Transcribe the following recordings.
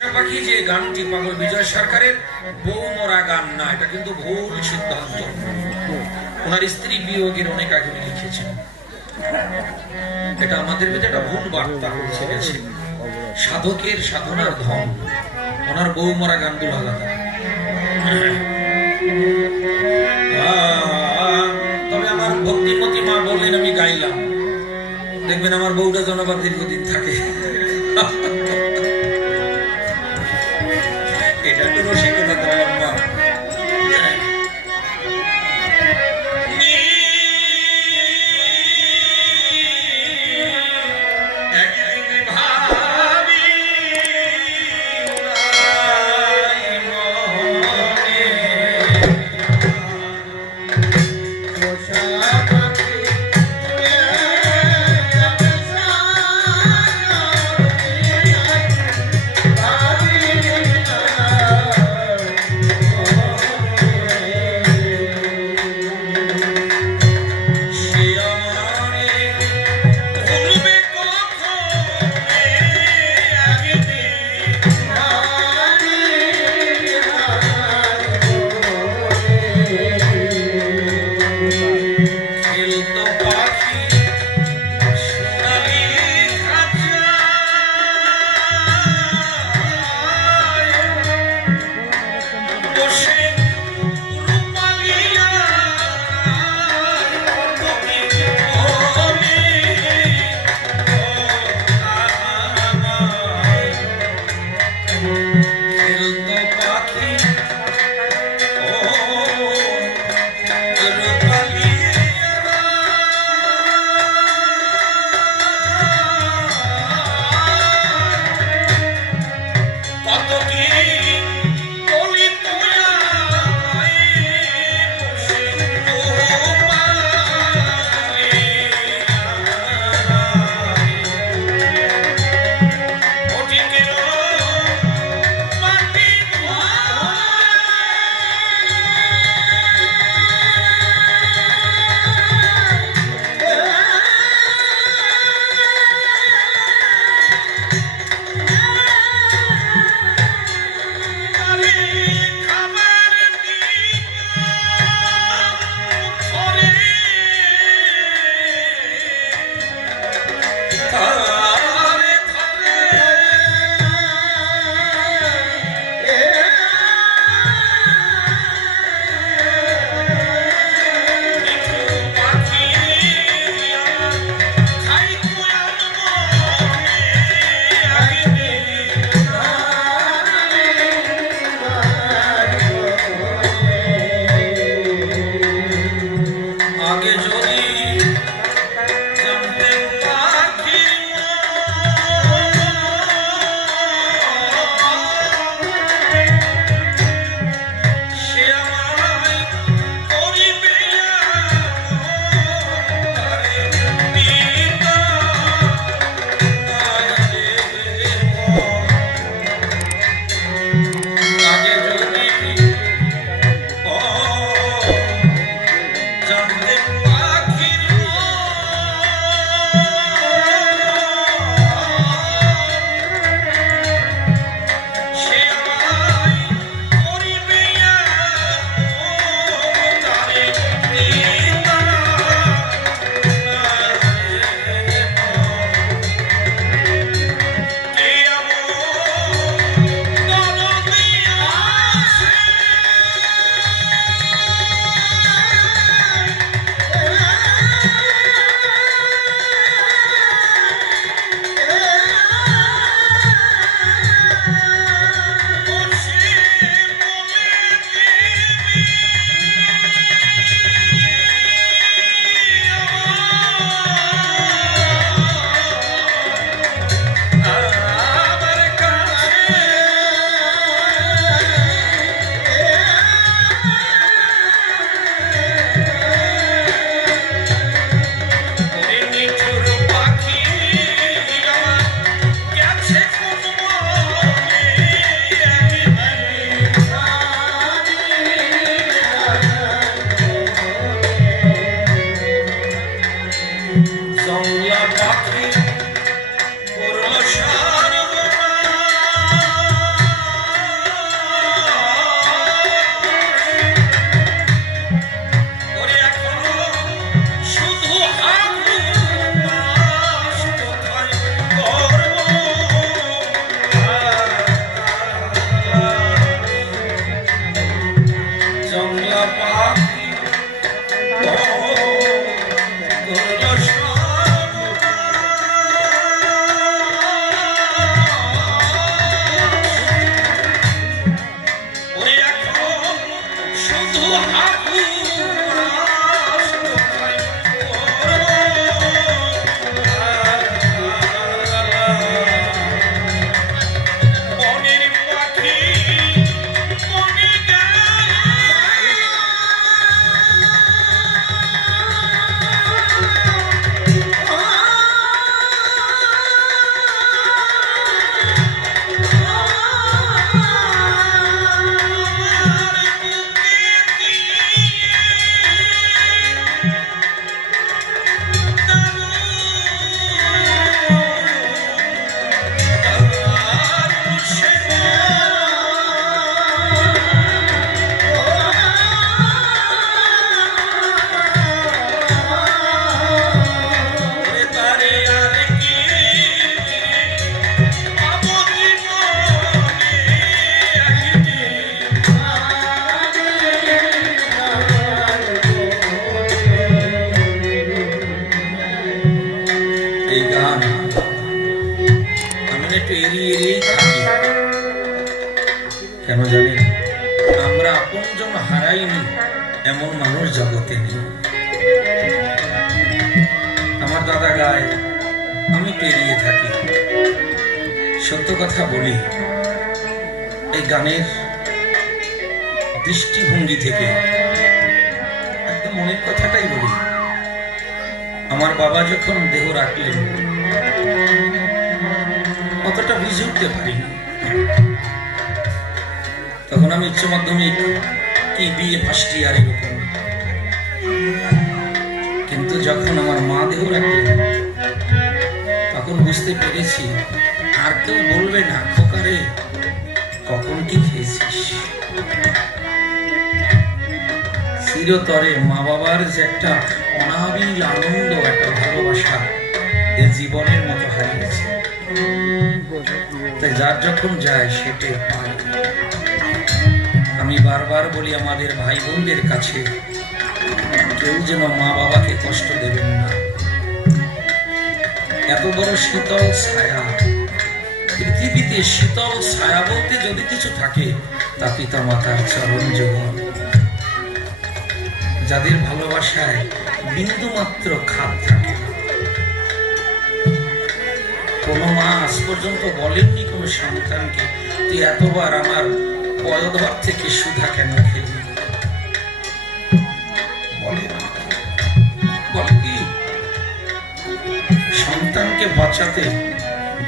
পাখি যে গানটি পাগল বিজয় সরকারের বউ মরা গান না, এটা কিন্তু ভুল সিদ্ধান্ত। ওনার স্ত্রী বিয়োগের অনেক আগে লিখেছেন, এটা আমাদের মধ্যে একটা ভুল বার্তা পৌঁছে গেছে। সাধকের সাধনার ধন, ওনার বউ মরা গানগুলো আলাদা। তবে আমার ভক্তিমতী মা বললেন আমি গাইলাম, দেখবেন আমার বউটা যেন আবার দীর্ঘদিন থাকে। এটা তো রসিকতা লম্বা। এড়িয়ে এড়িয়েই থাকি। কেন জানেন? আমরা আপনজন হারাইনি এমন মানুষ জগতে নেই। আমার দাদা গায়, আমি পেরিয়ে থাকি। সত্য কথা বলি, এই গানের দৃষ্টিভঙ্গি থেকে একদম মনের কথাটাই বলি। আমার বাবা যখন দেহ রাখলেন, অতটা বুঝে উঠতে পারিনি। তখন আমি উচ্চ মাধ্যমিক কি বিএ ফার্স্ট ইয়ার এরকম। কিন্তু যখন আমার মা দেহ রাখলেন, তখন বুঝতে পেরেছি আর কেউ বলবে না, খোকারে কখন কি খেয়েছিস। চিরতরে মা বাবার যে একটা অনাবিল আনন্দ, একটা ভালোবাসা এ জীবনের মতো হারিয়েছে। তাই যার যখন যায় সেটাই পায়। আমি বারবার বলি আমাদের ভাই বোনদের কাছে, কেউ যেন মা বাবাকে কষ্ট দেবেন না। এত বড় শীতল ছায়া পৃথিবীতে, শীতল ছায়া বলতে যদি কিছু থাকে তা পিতা মাতার চরণ যুগল, যাদের ভালোবাসায় বিন্দু মাত্র খাদ থাকে না। কোন মা আজ পর্যন্ত বলেননি কোন সন্তানকে, তুই এতবার আমার পয়ধর থেকে সুধা কেন খেলি। বলে কি সন্তানকে বাঁচাতে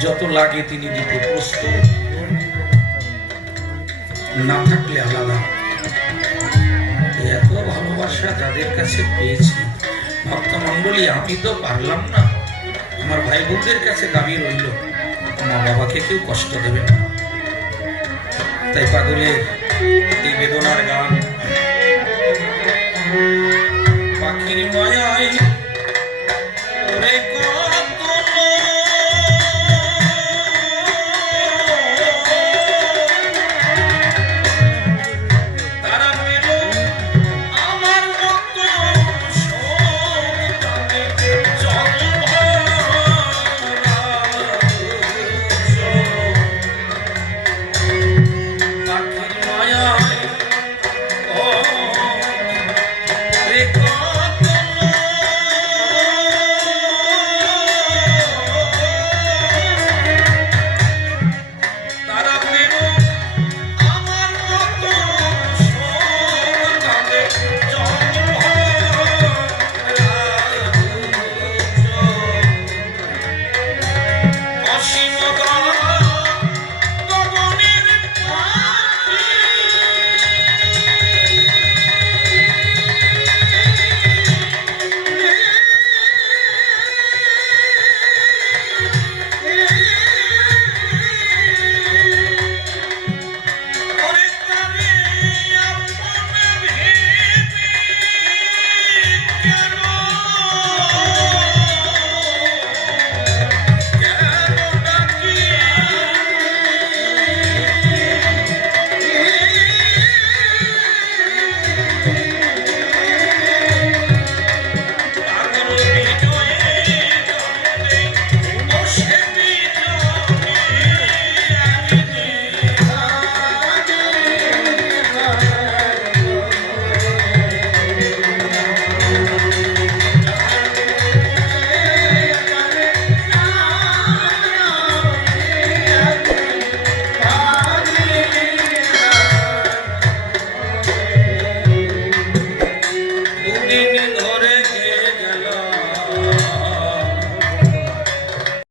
যত লাগে তিনি দিতে প্রস্তুত, না থাকলে আলাদা। এত ভালোবাসা যাদের কাছে পেয়েছি, ভক্ত মন্ডলী, আমি তো পারলাম না। আমার ভাই বোনদের কাছে দাবি রইল, মা বাবাকে কেউ কষ্ট দেবে না। তাই পাগলের এই বেদনার গান